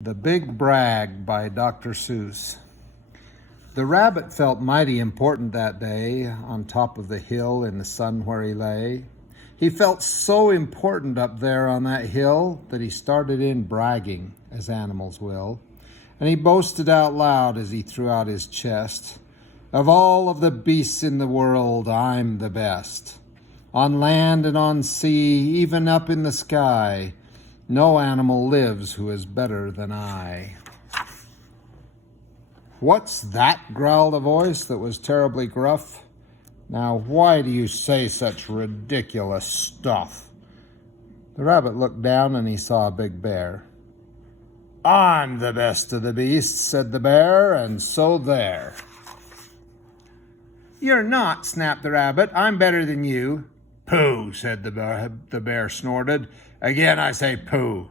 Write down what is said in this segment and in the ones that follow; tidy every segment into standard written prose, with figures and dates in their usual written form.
The Big Brag by Dr. Seuss. The rabbit felt mighty important that day on top of the hill in the sun where he lay. He felt so important up there on that hill that he started in bragging, as animals will. And he boasted out loud as he threw out his chest, "Of all of the beasts in the world, I'm the best. On land and on sea, even up in the sky, no animal lives who is better than I." "What's that?" growled a voice that was terribly gruff. "Now why do you say such ridiculous stuff?" The rabbit looked down and he saw a big bear. "I'm the best of the beasts," said the bear, "and so there." "You're not," snapped the rabbit. "I'm better than you." "Pooh," said the bear snorted. "Again I say pooh.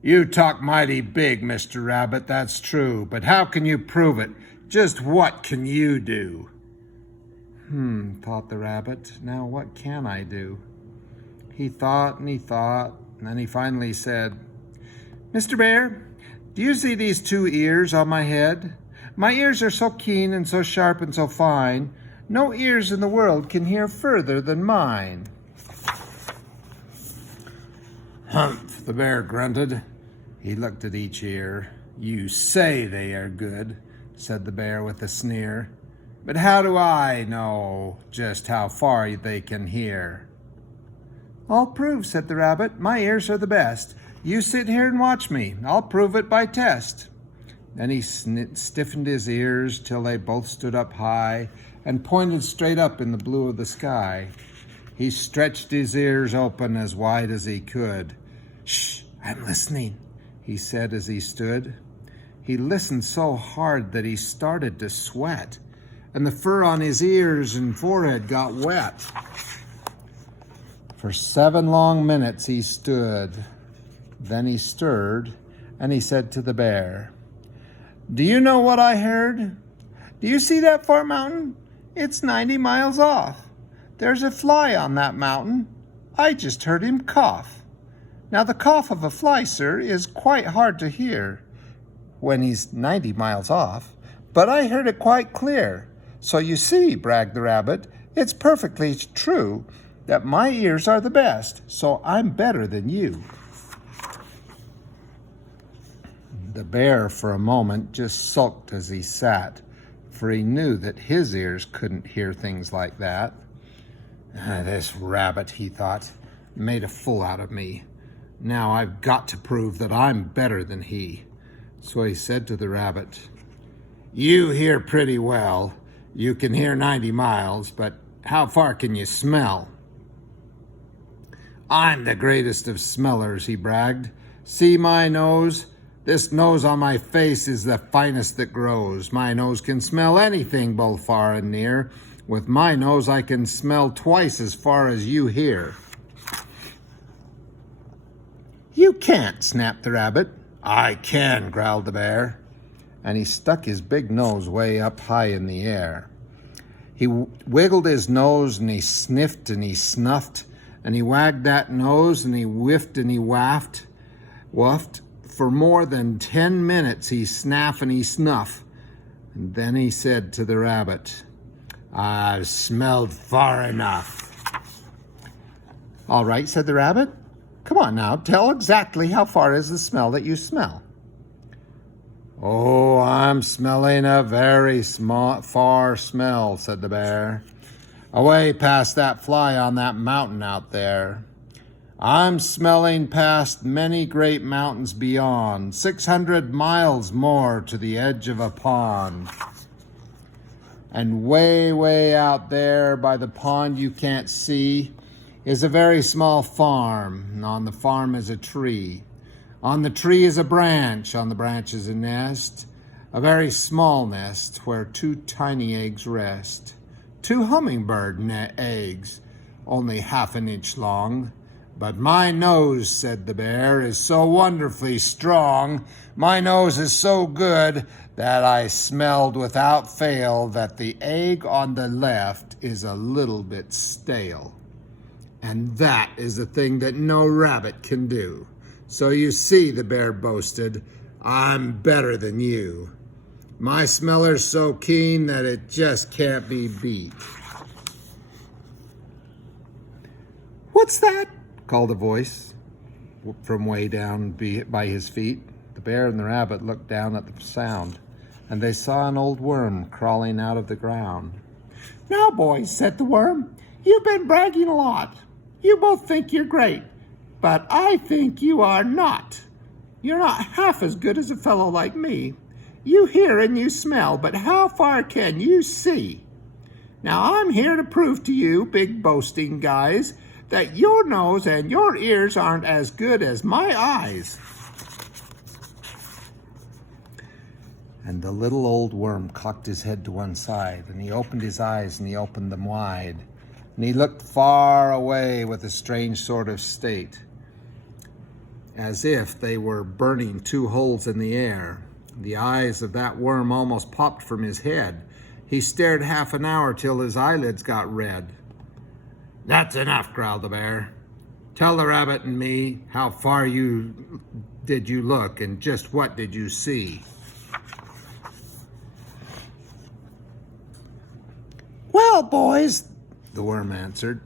You talk mighty big, Mr. Rabbit, that's true, but how can you prove it? Just what can you do?" Thought the rabbit. Now what can I do? He thought, and then he finally said, "Mr. Bear, do you see these two ears on my head? My ears are so keen and so sharp and so fine, no ears in the world can hear further than mine." "Humph," the bear grunted. He looked at each ear. "You say they are good," said the bear with a sneer. "But how do I know just how far they can hear?" "I'll prove," said the rabbit. "My ears are the best. You sit here and watch me. I'll prove it by test." Then he stiffened his ears till they both stood up high and pointed straight up in the blue of the sky. He stretched his ears open as wide as he could. "Shh, I'm listening," he said as he stood. He listened so hard that he started to sweat, and the fur on his ears and forehead got wet. For 7 long minutes he stood. Then he stirred, and he said to the bear, "Do you know what I heard? Do you see that far mountain? It's 90 miles off. There's a fly on that mountain. I just heard him cough. Now the cough of a fly, sir, is quite hard to hear when he's 90 miles off, but I heard it quite clear. So you see," bragged the rabbit, "it's perfectly true that my ears are the best, so I'm better than you." The bear for a moment just sulked as he sat, for he knew that his ears couldn't hear things like that. "This rabbit," he thought, "made a fool out of me. Now I've got to prove that I'm better than he." So he said to the rabbit, "You hear pretty well. You can hear 90 miles, but how far can you smell?" "I'm the greatest of smellers," he bragged. "See my nose? This nose on my face is the finest that grows. My nose can smell anything both far and near. With my nose I can smell twice as far as you hear." "You can't," snapped the rabbit. "I can," growled the bear. And he stuck his big nose way up high in the air. He wiggled his nose and he sniffed and he snuffed and he wagged that nose and he whiffed and he woofed. For more than 10 minutes he snaff and he snuff. And then he said to the rabbit, "I've smelled far enough." "All right," said the rabbit. "Come on now, tell exactly how far is the smell that you smell." "Oh, I'm smelling a very far smell," said the bear. "Away past that fly on that mountain out there. I'm smelling past many great mountains beyond, 600 miles more to the edge of a pond. And way, way out there by the pond you can't see is a very small farm, and on the farm is a tree. On the tree is a branch, on the branch is a nest, a very small nest where 2 tiny eggs rest. 2 hummingbird eggs, only half an inch long. But my nose," said the bear, "is so wonderfully strong. My nose is so good that I smelled without fail that the egg on the left is a little bit stale. And that is a thing that no rabbit can do. So you see," the bear boasted, I'm better than you. My smeller's so keen that it just can't be beat. What's that? Called a voice from way down by his feet. The bear and the rabbit looked down at the sound, and they saw an old worm crawling out of the ground. Now, boys, said the worm, you've been bragging a lot. You both think you're great, but I think you are not. You're not half as good as a fellow like me. You hear and you smell, but how far can you see? Now, I'm here to prove to you, big boasting guys, that your nose and your ears aren't as good as my eyes. And the little old worm cocked his head to one side, and he opened his eyes, and he opened them wide. And he looked far away with a strange sort of state, as if they were burning two holes in the air. The eyes of that worm almost popped from his head. He stared half an hour till his eyelids got red. That's enough, growled the bear. Tell the rabbit and me how far did you look and just what did you see? Well, boys, the worm answered,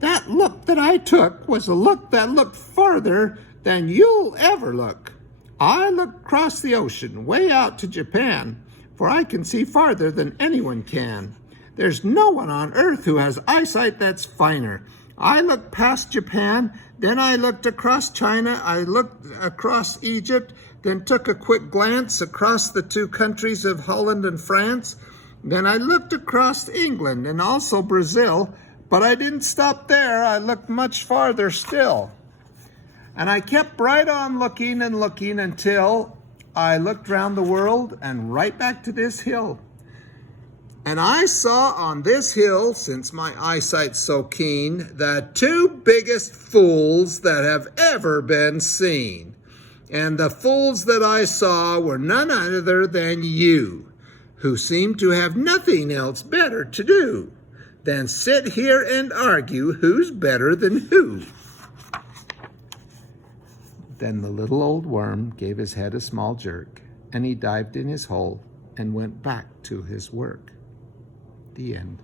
that look that I took was a look that looked farther than you'll ever look. I looked across the ocean, way out to Japan, for I can see farther than anyone can. There's no one on earth who has eyesight that's finer. I looked past Japan, then I looked across China, I looked across Egypt, then took a quick glance across the two countries of Holland and France. Then I looked across England and also Brazil, but I didn't stop there. I looked much farther still. And I kept right on looking and looking until I looked round the world and right back to this hill. And I saw on this hill, since my eyesight's so keen, the two biggest fools that have ever been seen. And the fools that I saw were none other than you, who seem to have nothing else better to do than sit here and argue who's better than who. Then the little old worm gave his head a small jerk, and he dived in his hole and went back to his work. The end.